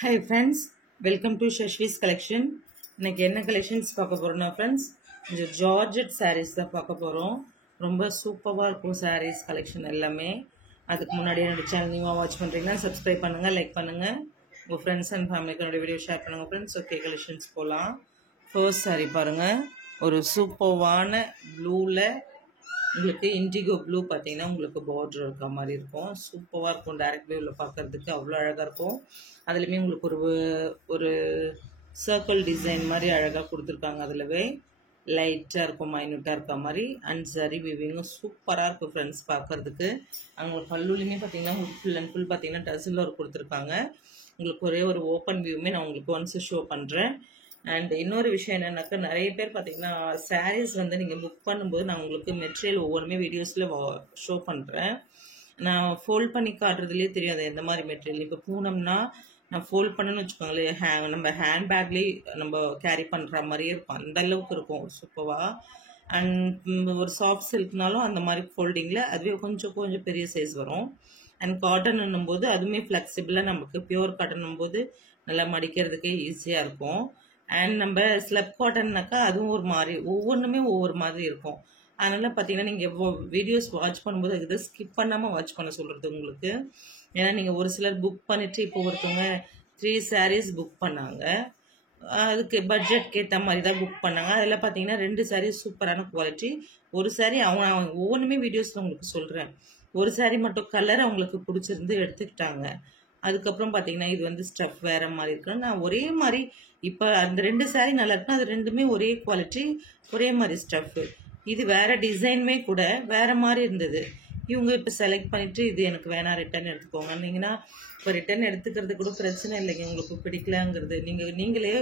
Hi friends, welcome to Shashvi's collection. இன்னைக்கு என்ன collections பார்க்க போறோம்னா ஃப்ரெண்ட்ஸ், இந்த ஜார்ஜெட் sarees தான் பார்க்க போறோம். ரொம்ப சூப்பராக இருக்கும் sarees கலெக்ஷன் எல்லாமே. அதுக்கு முன்னாடி என்னோட சேனல் நீங்க வாட்ச் பண்றீங்கன்னா சப்ஸ்கிரைப் பண்ணுங்க, லைக் பண்ணுங்க, உங்க ஃப்ரெண்ட்ஸ் அண்ட் ஃபேமிலிக்கு என்னோட வீடியோ ஷேர் பண்ணுங்க ஃப்ரெண்ட்ஸ். ஓகே, கலெக்ஷன்ஸ் போகலாம். ஃபர்ஸ்ட் saree பாருங்க, ஒரு சூப்பரான ப்ளூல உங்களுக்கு இண்டிகோ ப்ளூ பார்த்தீங்கன்னா உங்களுக்கு பார்டர் இருக்கிற மாதிரி இருக்கும். சூப்பராக இருக்கும், டைரக்ட் வியூவில் பார்க்கறதுக்கு அவ்வளோ அழகாக இருக்கும். அதுலேயுமே உங்களுக்கு ஒரு சர்க்கிள் டிசைன் மாதிரி அழகாக கொடுத்துருக்காங்க. அதுலவே லைட்டாக இருக்கும், மைன்யூட்டாக இருக்க மாதிரி. அண்ட் சரி விவிங்கும் சூப்பராக இருக்கும் ஃப்ரெண்ட்ஸ் பார்க்கறதுக்கு. அங்கே பல்லுலையுமே பார்த்தீங்கன்னா ஃபுல் அண்ட் ஃபுல் பார்த்தீங்கன்னா டசில் ஒர்க் கொடுத்துருக்காங்க. உங்களுக்கு ஒரே ஒரு ஓப்பன் வியூமே நான் உங்களுக்கு ஒன்ஸ் ஷோ பண்ணுறேன். அண்ட் இன்னொரு விஷயம் என்னன்னாக்கா, நிறைய பேர் பார்த்தீங்கன்னா சாரீஸ் வந்து நீங்கள் புக் பண்ணும்போது நான் உங்களுக்கு மெட்டீரியல் ஒவ்வொருமே வீடியோஸில் ஷோ பண்ணுறேன். நான் ஃபோல்ட் பண்ணி காட்டுறதுலேயே தெரியாது எந்த மாதிரி மெட்டீரியல். இப்போ பூனம்னா நான் ஃபோல்ட் பண்ணணும்னு வச்சுக்கோங்களேன், நம்ம ஹேண்ட் பேக்லேயே நம்ம கேரி பண்ணுற மாதிரியே இருக்கும், அந்த அளவுக்கு இருக்கும் சூப்பராக. அண்ட் ஒரு சாஃப்ட் சில்க்னாலும் அந்த மாதிரி ஃபோல்டிங்கில் அதுவே கொஞ்சம் பெரிய சைஸ் வரும். அண்ட் காட்டன் போது அதுவுமே ஃப்ளெக்சிபிளாக நமக்கு பியூர் காட்டன் போது நல்லா மடிக்கிறதுக்கே ஈஸியாக இருக்கும். அண்ட் நம்ம ஸ்லப் காட்டன்னாக்கா அதுவும் ஒரு மாதிரி, ஒவ்வொன்றுமே ஒவ்வொரு மாதிரி இருக்கும். அதனால பார்த்தீங்கன்னா நீங்கள் வீடியோஸ் வாட்ச் பண்ணும்போது இதை ஸ்கிப் பண்ணாமல் வாட்ச் பண்ண சொல்கிறது உங்களுக்கு. ஏன்னா நீங்கள் ஒரு சிலர் புக் பண்ணிட்டு இப்போ ஒருத்தவங்க 3 sarees புக் பண்ணாங்க, அதுக்கு பட்ஜெட்க்கு ஏற்ற மாதிரி தான் புக் பண்ணாங்க. அதில் பார்த்தீங்கன்னா 2 sarees சூப்பரான குவாலிட்டி. ஒரு saree அவங்க ஒவ்வொன்றுமே வீடியோஸில் உங்களுக்கு சொல்கிறேன். ஒரு saree மட்டும் கலர் அவங்களுக்கு பிடிச்சிருந்து எடுத்துக்கிட்டாங்க. அதுக்கப்புறம் பார்த்தீங்கன்னா இது வந்து ஸ்டஃப் வேற மாதிரி இருக்குன்னு நான் ஒரே மாதிரி, இப்போ அந்த 2 saree நல்லா இருக்குன்னா அது ரெண்டுமே ஒரே குவாலிட்டி, ஒரே மாதிரி ஸ்டஃப். இது வேற டிசைனுமே கூட வேற மாதிரி இருந்தது. இவங்க இப்போ செலக்ட் பண்ணிட்டு இது எனக்கு வேணாம் ரிட்டர்ன் எடுத்துக்கோங்கன்னீங்கன்னா, இப்போ ரிட்டர்ன் எடுத்துக்கிறது கூட பிரச்சனை இல்லைங்க. உங்களுக்கு பிடிக்கலங்கிறது நீங்களே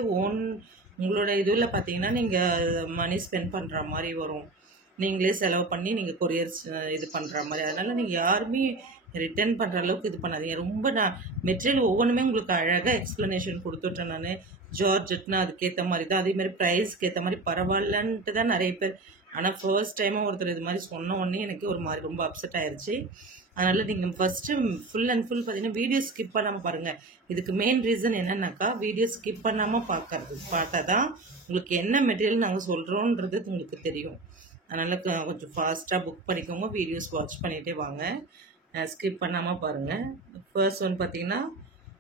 உங்களோட இதுவில் பார்த்தீங்கன்னா நீங்கள் மணி ஸ்பெண்ட் பண்ணுற மாதிரி வரும். நீங்களே செலவு பண்ணி நீங்கள் கொரியர் இது பண்ணுற மாதிரி. அதனால நீங்கள் யாருமே ரிட்டர்ன் பண்ணுற அளவுக்கு இது பண்ணாதீங்க. ரொம்ப நான் மெட்டீரியல் ஒவ்வொன்றுமே உங்களுக்கு அழகாக எக்ஸ்ப்ளனேஷன் கொடுத்துட்டேன் நான். ஜார்ஜெட்னா அதுக்கேற்ற மாதிரி தான், அதேமாதிரி ப்ரைஸ்க்கு ஏற்ற மாதிரி பரவாயில்லன்ட்டு தான் நிறைய பேர். ஆனால் ஃபர்ஸ்ட் டைமாக ஒருத்தர் இது மாதிரி சொன்ன உடனே எனக்கு ஒரு மாதிரி ரொம்ப அப்செட் ஆயிடுச்சு. அதனால் நீங்கள் ஃபஸ்ட்டு ஃபுல் அண்ட் ஃபுல் பார்த்தீங்கன்னா வீடியோ ஸ்கிப் பண்ணாமல் பாருங்கள். இதுக்கு மெயின் ரீசன் என்னன்னாக்கா, வீடியோ ஸ்கிப் பண்ணாமல் பார்த்தா தான் உங்களுக்கு என்ன மெட்டீரியல் நாங்கள் சொல்கிறோன்றது உங்களுக்கு தெரியும். அதனால் கொஞ்சம் ஃபாஸ்ட்டாக புக் பண்ணிக்கோங்க, வீடியோஸ் வாட்ச் பண்ணிகிட்டே வாங்க, ஸ்கிப் பண்ணாமல் பாருங்கள். ஃபர்ஸ்ட் ஒன் பார்த்தீங்கன்னா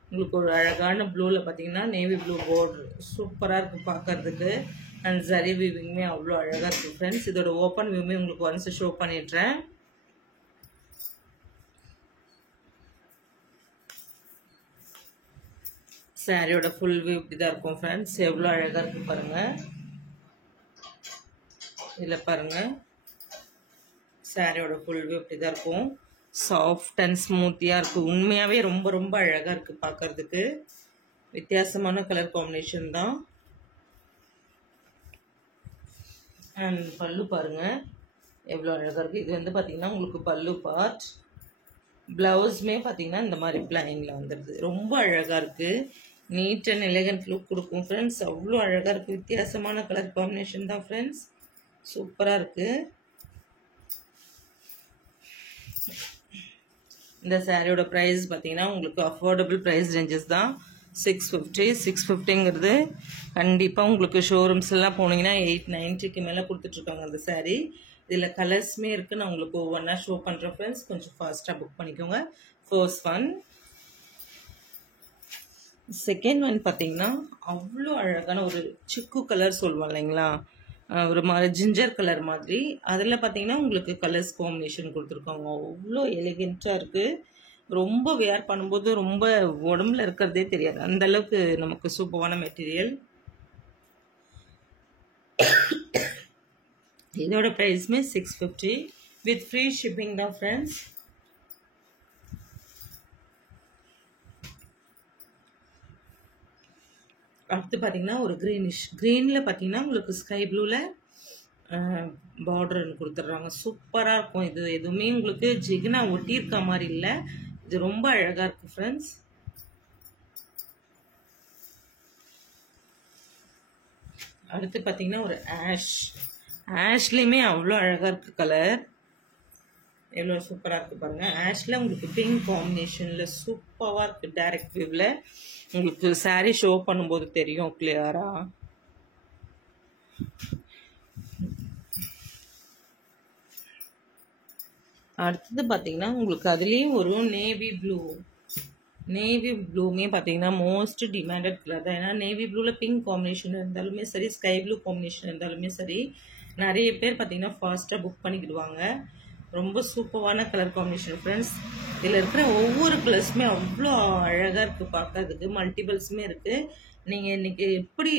உங்களுக்கு ஒரு அழகான ப்ளூவில் பார்த்தீங்கன்னா நேவி ப்ளூ போர்டு சூப்பராக இருக்குது பார்க்கறதுக்கு. அண்ட் சரி வியூவிங்குமே அவ்வளோ அழகாக இருக்குது ஃப்ரெண்ட்ஸ். இதோட ஓப்பன் வியூமே உங்களுக்கு ஒன்ஸ் ஷோ பண்ணிடுறேன். சாரியோட ஃபுல் வியூ இப்படி தான் இருக்கும் ஃப்ரெண்ட்ஸ். எவ்வளோ அழகாக இருக்குது பாருங்கள். இதில் பாருங்கள், சாரியோட ஃபுல் வியூ இப்படி தான் இருக்கும். சாஃப்ட் அண்ட் ஸ்மூத்தியாக இருக்குது. உண்மையாகவே ரொம்ப அழகாக இருக்குது பார்க்கறதுக்கு. வித்தியாசமான கலர் காம்பினேஷன் தான். அண்ட் பல்லு பாருங்கள் எவ்வளோ அழகாக இருக்குது. இது வந்து பார்த்தீங்கன்னா உங்களுக்கு பல்லு பார்ட். ப்ளவுஸுமே பார்த்தீங்கன்னா இந்த மாதிரி பிளைனில் வந்துடுது. ரொம்ப அழகாக இருக்குது. நீட் அண்ட் எலிகன்ட் லுக் கொடுக்கும் ஃப்ரெண்ட்ஸ். அவ்வளோ அழகாக இருக்குது. வித்தியாசமான கலர் காம்பினேஷன் தான் ஃப்ரெண்ட்ஸ். சூப்பராக இருக்குது. இந்த சாரியோட ப்ரைஸ் பார்த்தீங்கன்னா உங்களுக்கு அஃபோர்டபுள் ப்ரைஸ் ரேஞ்சஸ் தான். 650 கண்டிப்பாக உங்களுக்கு ஷோரூம்ஸ்லாம் போனீங்கன்னா 890க்கு மேலே கொடுத்துட்ருக்காங்க அந்த சாரீ. இதில் கலர்ஸுமே இருக்குது, நான் உங்களுக்கு ஒவ்வொன்றா ஷோ பண்ணுறேன் ஃப்ரெண்ட்ஸ். கொஞ்சம் ஃபாஸ்ட்டாக புக் பண்ணிக்கோங்க. First one. செகண்ட் ஒன் பார்த்தீங்கன்னா அவ்வளோ அழகான ஒரு சிக்கு கலர் சொல்லுவோம் இல்லைங்களா, ஒரு மாதிரி ஜிஞ்சர் கலர் மாதிரி. அதில் பார்த்தீங்கன்னா உங்களுக்கு கலர்ஸ் காம்பினேஷன் கொடுத்துருக்காங்க. அவ்வளோ எலிகெண்ட்டாக இருக்குது. ரொம்ப வேர் பண்ணும்போது ரொம்ப உடம்புல இருக்கிறதே தெரியாது, அந்த அளவுக்கு நமக்கு சூப்பரான மெட்டீரியல். இதோட ப்ரைஸுமே 650 வித் ஃப்ரீ ஷிப்பிங் தான் ஃப்ரெண்ட்ஸ். அடுத்து பார்த்தீங்கன்னா ஒரு க்ரீனில் பார்த்தீங்கன்னா உங்களுக்கு ஸ்கை ப்ளூவில் பார்டர் கொடுத்துட்றாங்க. சூப்பராக இருக்கும். இது எதுவுமே உங்களுக்கு ஜிகினா ஒட்டியிருக்க மாதிரி இல்லை, இது ரொம்ப அழகாக இருக்குது ஃப்ரெண்ட்ஸ். அடுத்து பார்த்தீங்கன்னா ஒரு ஆஷ்லேயுமே அவ்வளோ அழகாக இருக்குது கலர். எவ்வளோ சூப்பராக இருக்குது பாருங்கள். ஆஷில் உங்களுக்கு பிங்க் காம்பினேஷனில் சூப்பராக இருக்குது. டைரக்ட் வியூவில் உங்களுக்கு சாரீ ஷோ பண்ணும்போது தெரியும் கிளியராக. அடுத்தது பார்த்தீங்கன்னா உங்களுக்கு அதுலேயும் ஒரு நேவி ப்ளூமே பார்த்தீங்கன்னா மோஸ்ட் டிமாண்டட் கலர் தான். ஏன்னா நேவி ப்ளூவில் பிங்க் காம்பினேஷன் இருந்தாலுமே சரி, ஸ்கை ப்ளூ காம்பினேஷன் இருந்தாலுமே சரி, நிறைய பேர் பார்த்தீங்கன்னா ஃபாஸ்ட்டாக புக் பண்ணிக்கிடுவாங்க. ரொம்ப சூப்பரான கலர் காம்பினேஷன் ஃப்ரெண்ட்ஸ். இதில் இருக்கிற ஒவ்வொரு கலர்ஸுமே அவ்வளோ அழகாக இருக்குது பார்க்கறதுக்கு. மல்டிபிள்ஸுமே இருக்குது. நீங்கள் இன்றைக்கி எப்படி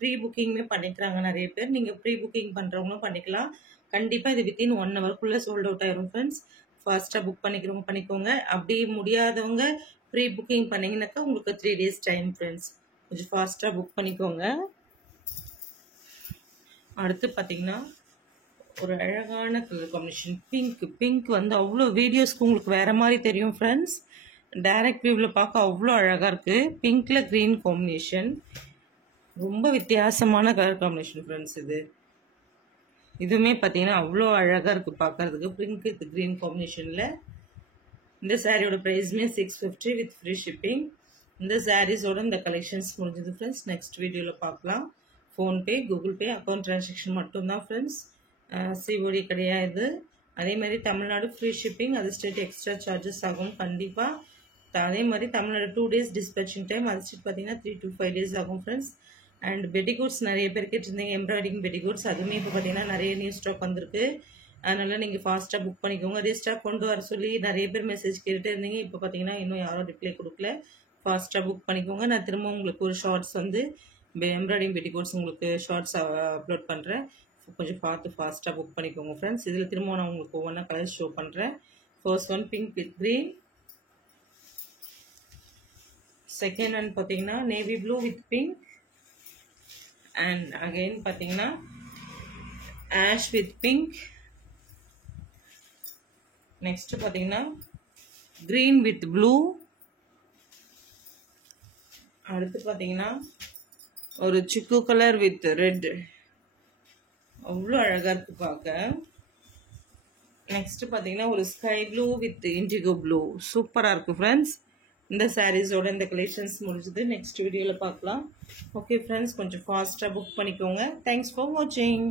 ப்ரீ புக்கிங்குமே பண்ணிக்கிறாங்க நிறைய பேர். நீங்கள் ப்ரீ புக்கிங் பண்ணுறவங்களும் பண்ணிக்கலாம். கண்டிப்பாக இது வித்தின் 1 ஹவர்க்குள்ளே சோல்ட் அவுட் ஆயிரும் ஃப்ரெண்ட்ஸ். ஃபாஸ்ட்டாக புக் பண்ணிக்கிறவங்க பண்ணிக்கோங்க. அப்படி முடியாதவங்க ப்ரீ புக்கிங் பண்ணிங்கனாக்கா உங்களுக்கு 3 days டைம் ஃப்ரெண்ட்ஸ். கொஞ்சம் ஃபாஸ்ட்டாக புக் பண்ணிக்கோங்க. அடுத்து பார்த்தீங்கன்னா ஒரு அழகான கலர் காம்பினேஷன் பிங்க் வந்து அவ்வளோ வீடியோஸ்க்கு உங்களுக்கு வேறு மாதிரி தெரியும் ஃப்ரெண்ட்ஸ். டைரக்ட் வியூவில் பார்க்க அவ்வளோ அழகாக இருக்குது. பிங்க்கில் க்ரீன் காம்பினேஷன் ரொம்ப வித்தியாசமான கலர் காம்பினேஷன் ஃப்ரெண்ட்ஸ். இதுவுமே பார்த்தீங்கன்னா அவ்வளோ அழகாக இருக்குது பார்க்குறதுக்கு. பிங்க் வித் க்ரீன் காம்பினேஷனில். இந்த சாரியோட ப்ரைஸுமே 650 வித் ஃப்ரீ ஷிப்பிங். இந்த சாரீஸோட இந்த கலெக்ஷன்ஸ் முடிஞ்சது ஃப்ரெண்ட்ஸ். நெக்ஸ்ட் வீடியோவில் பார்க்கலாம். PhonePe, Google Pay, account transaction மட்டும்தான் ஃப்ரெண்ட்ஸ். சிஓடி கிடையாது. அதே மாதிரி தமிழ்நாடு ஃப்ரீ ஷிப்பிங், அது ஸ்டேட் எக்ஸ்ட்ரா சார்ஜஸ் ஆகும் கண்டிப்பாக. அதே மாதிரி தமிழ்நாடு 2 days டிஸ்பேச்சிங் டைம், அது ஸ்டேட் பார்த்தீங்கன்னா 3 to 5 days ஆகும் ஃப்ரெண்ட்ஸ். அண்ட் பெட்டிகோட்ஸ் நிறைய பேர் கேட்டிருந்தீங்க, எம்ப்ராய்டிங் பெட்டிகோட்ஸ். அதுவுமே இப்போ பார்த்தீங்கன்னா நிறைய நியூ ஸ்டாக் வந்திருக்கு. அதனால நீங்கள் ஃபாஸ்ட்டாக புக் பண்ணிக்கோங்க. அதே ஸ்டாக் கொண்டு வர சொல்லி நிறைய பேர் மெசேஜ் கேட்டுகிட்டே இருந்தீங்க. இப்போ பார்த்தீங்கன்னா இன்னும் யாரும் ரிப்ளை கொடுக்கல. ஃபாஸ்ட்டாக புக் பண்ணிக்கோங்க. நான் திரும்ப உங்களுக்கு ஒரு ஷார்ட்ஸ் வந்து எம்ப்ராய்டிங் பெட்டிகோட்ஸ் உங்களுக்கு ஷார்ட்ஸ் அப்லோட் பண்ணுறேன். கொஞ்சம் பார்த்து ஃபாஸ்ட்டாக புக் பண்ணிக்கோங்க ஃப்ரெண்ட்ஸ். இதில் திரும்ப நான் உங்களுக்கு ஒவ்வொன்றா கலர் ஷோ பண்ணுறேன். First one pink with green. Second one பார்த்தீங்கன்னா navy blue with pink. And again பார்த்தீங்கன்னா ஆஷ் வித் பிங்க். நெக்ஸ்ட் பார்த்தீங்கன்னா க்ரீன் வித் ப்ளூ. அடுத்து பார்த்தீங்கன்னா ஒரு சிக்கு கலர் வித் ரெட். அவ்வளோ அழகாக இருக்குது பார்க்க. நெக்ஸ்ட் பார்த்தீங்கன்னா ஒரு sky blue with indigo blue. சூப்பராக இருக்குது ஃப்ரெண்ட்ஸ். இந்த சாரீஸோட இந்த கலெக்ஷன்ஸ் முடிஞ்சது. நெக்ஸ்ட் வீடியோவில் பார்க்கலாம். ஓகே ஃப்ரெண்ட்ஸ், கொஞ்சம் ஃபாஸ்ட்டாக புக் பண்ணிக்கோங்க. தேங்க்ஸ் ஃபார் வாட்சிங்.